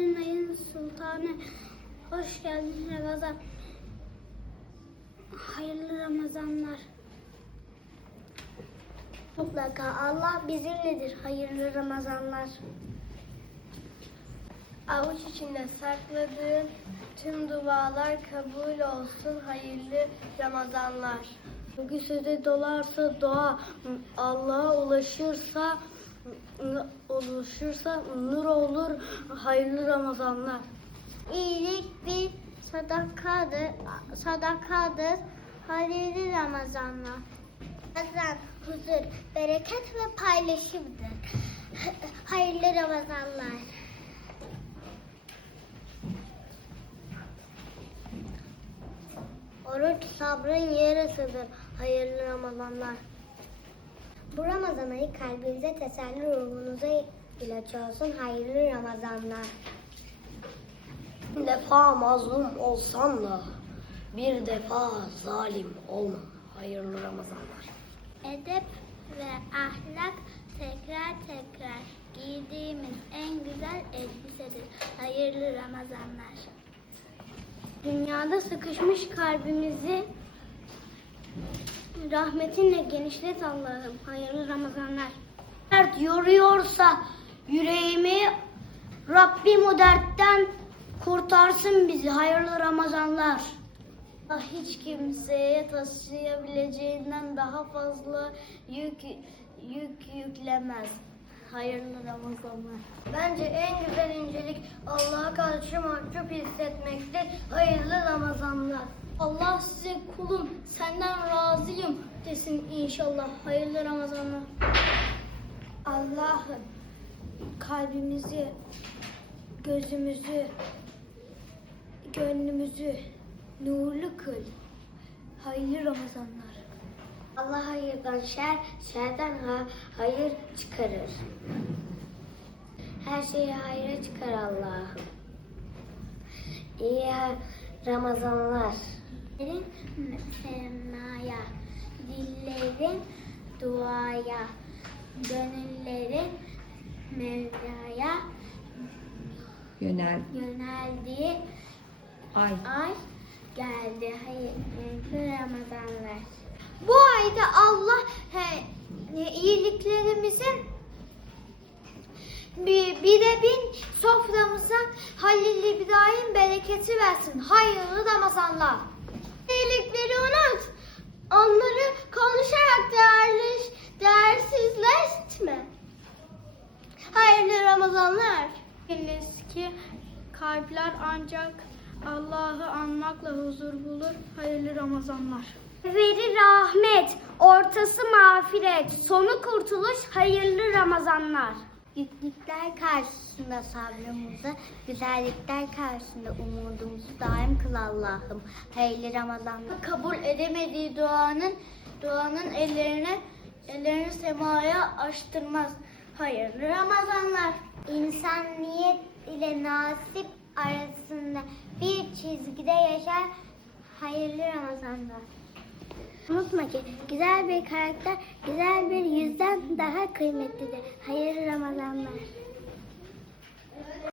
Ayın sultanı. Hoş geldin Ramazan. Hayırlı Ramazanlar. Mutlaka Allah bizimledir. Hayırlı Ramazanlar. Avuç içinde sakladığın tüm dualar kabul olsun. Hayırlı Ramazanlar. Gökyüzü dolarsa doğa, Allah'a ulaşırsa ulaşırsa nur olur. Hayırlı Ramazanlar. İyilik bir sadakadır. Sadakadır. Hayırlı Ramazanlar. Ramazan huzur, bereket ve paylaşımdır. Hayırlı Ramazanlar. Oruç sabrın yarısıdır. Hayırlı Ramazanlar. Bu Ramazan ayı kalbinize teselli, ruhunuza ilaç olsun. Hayırlı Ramazanlar. Bir defa mazlum olsan da bir defa zalim olma. Hayırlı Ramazanlar. Edep ve ahlak tekrar tekrar giydiğimiz en güzel elbisedir. Hayırlı Ramazanlar. Dünyada sıkışmış kalbimizi rahmetinle genişlet Allah'ım. Hayırlı Ramazanlar. Dert yoruyorsa yüreğimi Rabbim o dertten kurtarsın bizi. Hayırlı Ramazanlar. Allah hiç kimseye taşıyabileceğinden daha fazla yük yük yüklemez. Hayırlı Ramazanlar. Bence en güzel incelik Allah'a karşı mahcup hissetmektir. Hayırlı Ramazanlar. Allah size kulum, senden razıyım desin inşallah. Hayırlı Ramazanlar. Allah'ım kalbimizi, gözümüzü, gönlümüzü nurlu kıl. Hayırlı Ramazanlar. Allah hayırdan şer, şerden ha- hayır çıkarır. Her şeyi hayra çıkar Allah'ım. İyi Ramazanlar. Ellerin semaya, dillerin duaya, gönüllerin Mevla'ya Yönel. yöneldiği Ay. ay geldi. Hayırlı Ramazanlar. Bu ayda Allah he, iyiliklerimizi bir, bir de bin soframıza Halil İbrahim bereketi versin. Hayırlı Ramazanlar. İyilikleri unut. Onları konuşarak değerli, değersizleşme. Hayırlı Ramazanlar. Biliriz ki kalpler ancak Allah'ı anmakla huzur bulur. Hayırlı Ramazanlar. Veri rahmet, ortası mağfiret, sonu kurtuluş, hayırlı Ramazanlar. Yüklükler karşısında sabrımızı, güzellikler karşısında umudumuzu daim kıl Allah'ım. Hayırlı Ramazanlar. kabul edemediği duanın duanın ellerine ellerini semaya açtırmaz. Hayırlı Ramazanlar. İnsaniyet ile nasip arasında bir çizgide yaşar hayırlı Ramazanlar. Unutma ki güzel bir karakter güzel bir yüzden daha kıymetlidir. Hayırlı Ramazanlar.